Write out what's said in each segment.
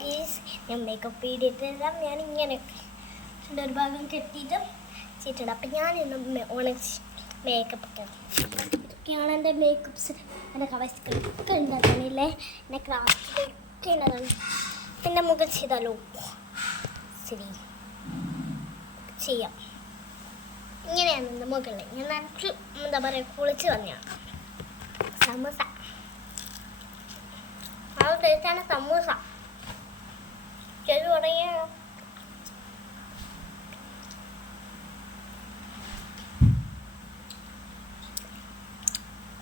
ഗീസ് ഞാൻ മേക്കപ്പ് ചെയ്തിട്ടെല്ലാം ഞാനിങ്ങനെ ഒരു ഭാഗം കെട്ടിയിട്ട് ചെയ്തിട്ടുണ്ട്. അപ്പം ഞാനിന്ന് ഉണച്ച് മേക്കപ്പ് ഒക്കെ ഇതൊക്കെയാണ് എൻ്റെ മേക്കപ്പ്സ്. എൻ്റെ കവസ്ക്കൊക്കെ ഉണ്ടാക്കണില്ലേ, എൻ്റെ ക്രാഫ്റ്റിലൊക്കെ ഉണ്ടാക്കണം. എൻ്റെ മുഖം ചെയ്താലോ? ശരി, ചെയ്യാം. ഇങ്ങനെയാണ് എൻ്റെ മുകളിൽ ഞാൻ നനച്ച് എന്താ പറയുക കുളിച്ച് വന്നതാണ്. സമൂസ അത് ടേസ്റ്റാണ്. സമൂസ ചെയ്ത് തുടങ്ങിയോ?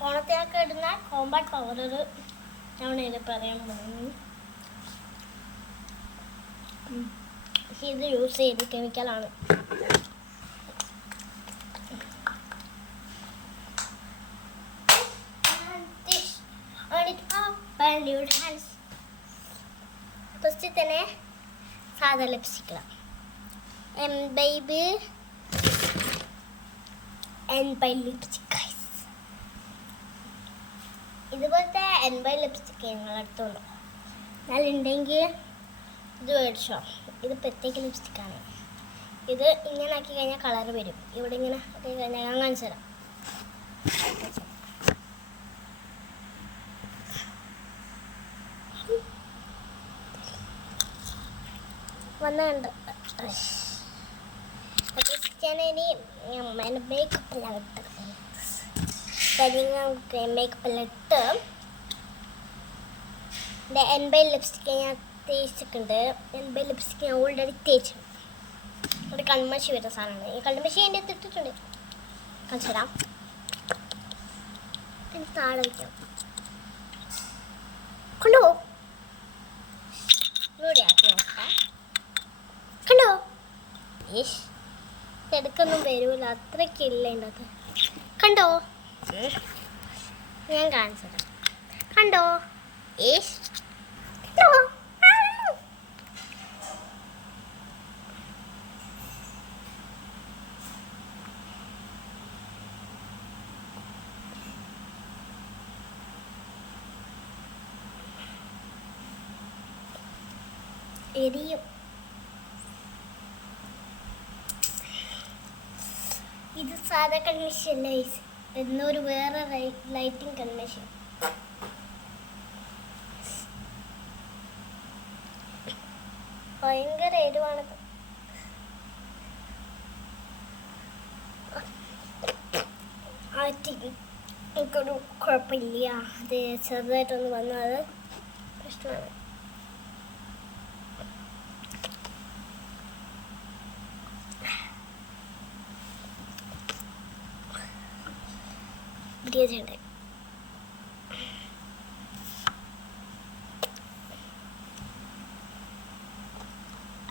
ഓണത്തിനൊക്കെ ഇടുന്ന കോമ്പാക്ട് പൗഡർ ഞാൻ ഇത് പറയാൻ പോകുന്നു. ഇത് യൂസ് ചെയ്ത് കെമിക്കലാണ്. ഫസ്റ്റ് തന്നെ സാധാ ലിപ്സ്റ്റിക് ലിപ്സ്റ്റിക് ഇതുപോലത്തെ ലിപ്സ്റ്റിക് നിങ്ങളടുത്തുണ്ടോ? എന്നാലുണ്ടെങ്കിൽ ഇത് മേടിച്ചോ. ഇത് പ്രത്യേക ലിപ്സ്റ്റിക്കാണ്. ഇത് ഇങ്ങനെ ആക്കി കഴിഞ്ഞാൽ കളർ വരും. ഇവിടെ ഇങ്ങനെ ആക്കി കഴിഞ്ഞാൽ ഞാൻ കാണിച്ചു തരാം. വന്നുണ്ട് ഞാനിനി മേക്കപ്പെല്ലാം മേക്കപ്പെല്ലാം ഇട്ട് ലിപ്സ്റ്റിക്ക് ഞാൻ തേച്ചിട്ടുണ്ട്. ലിപ്സ്റ്റിക്ക് ഞാൻ ഓൾറെഡി തേച്ചു. ഒരു കൺമശി വരുന്ന സാധനമാണ്. ഈ കൺമശി എൻ്റെ അടുത്ത് ഇട്ടിട്ടുണ്ട്. കാണിച്ചു തരാം. പിന്നെ താഴെ വയ്ക്കാം. കണ്ടോ? ഇവിടെ ആക്കി നോക്കാം. കണ്ടോ? യേശ്, എടുക്കൊന്നും വരൂല, അത്രയ്ക്കില്ല എൻ്റെ അത്. കണ്ടോ? ഞാൻ കാണിച്ചു തരാം. കണ്ടോ? യേശ്, കണ്ടോ? എരിയും. ഇത് സാധാ കൺമഷി അല്ല, എന്നൊരു വേറെ ലൈറ്റിംഗ് കൺമഷി. ഭയങ്കര എരിവാണത്. എനിക്കൊരു കുഴപ്പമില്ല. അത് ചെറുതായിട്ടൊന്ന് വന്നത് പ്രശ്നമാണ്. ണ്ട്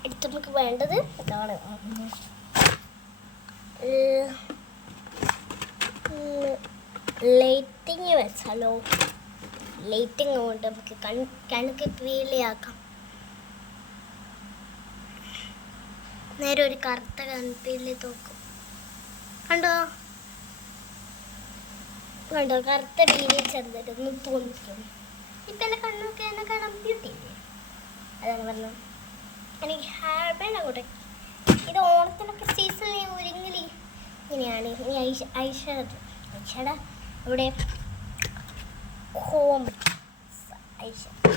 അടുത്ത് നമുക്ക് വേണ്ടത് ഇതാണ്. ലൈറ്റിങ് വെച്ചാലോ? ലൈറ്റിങ് കൊണ്ട് നമുക്ക് കണക്ക് പീലിയാക്കാം. നേരെ ഒരു കറുത്ത കൺപീലി തോക്കും. കണ്ടോ? കണ്ടോ? കറുത്ത പീലി ചെറുതായിട്ടൊന്ന് തോന്നിക്കും. ഇപ്പം എൻ്റെ കണ്ണൊക്കെ എന്നെ കാണാൻ ബ്യൂട്ടി ഇല്ലേ? അതാണ് പറഞ്ഞത്. എനിക്ക് ഹെയർ ബാൻഡ് അങ്ങോട്ടെ. ഇത് ഓണത്തിനൊക്കെ സീസണിൽ ഒരുങ്ങിലി ഇങ്ങനെയാണ്. ഈ ഐഷാഡ ഇവിടെ ഹോം ഐഷാഡോ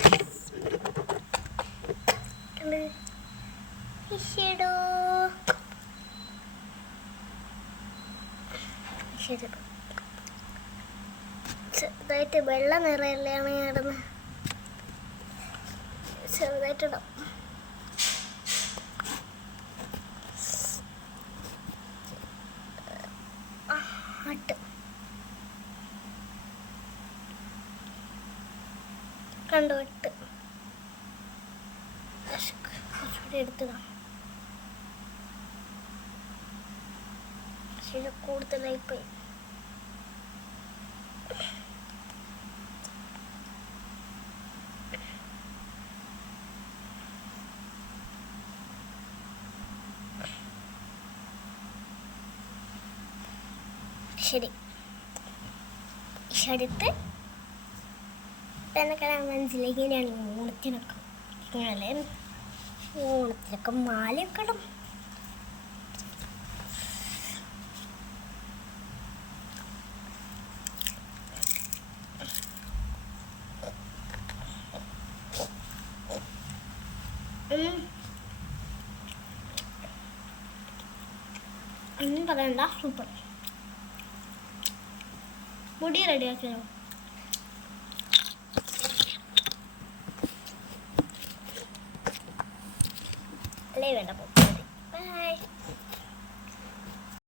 ചെറുതായിട്ട് വെള്ള നിറയല്ലാണ് കിടന്ന് ചെറുതായിട്ടിടാം. കണ്ടോ? ഇട്ട് കുറച്ചുകൂടി എടുത്തതാണ്. പക്ഷേ ഇത് കൂടുതലായിപ്പോയി. ശരി, അടുത്ത് എന്നെ കാണാൻ മനസ്സിലാക്കി ഇങ്ങനെയാണ് ഓണത്തിനൊക്കെ അങ്ങനെ ഓണത്തിലൊക്കെ മാലയൊക്കെ ഇടും. ഒന്നും പറയണ്ട, സൂപ്പർ. മുടി റെഡിയാക്കിയോ? അല്ലേ വേണ്ട.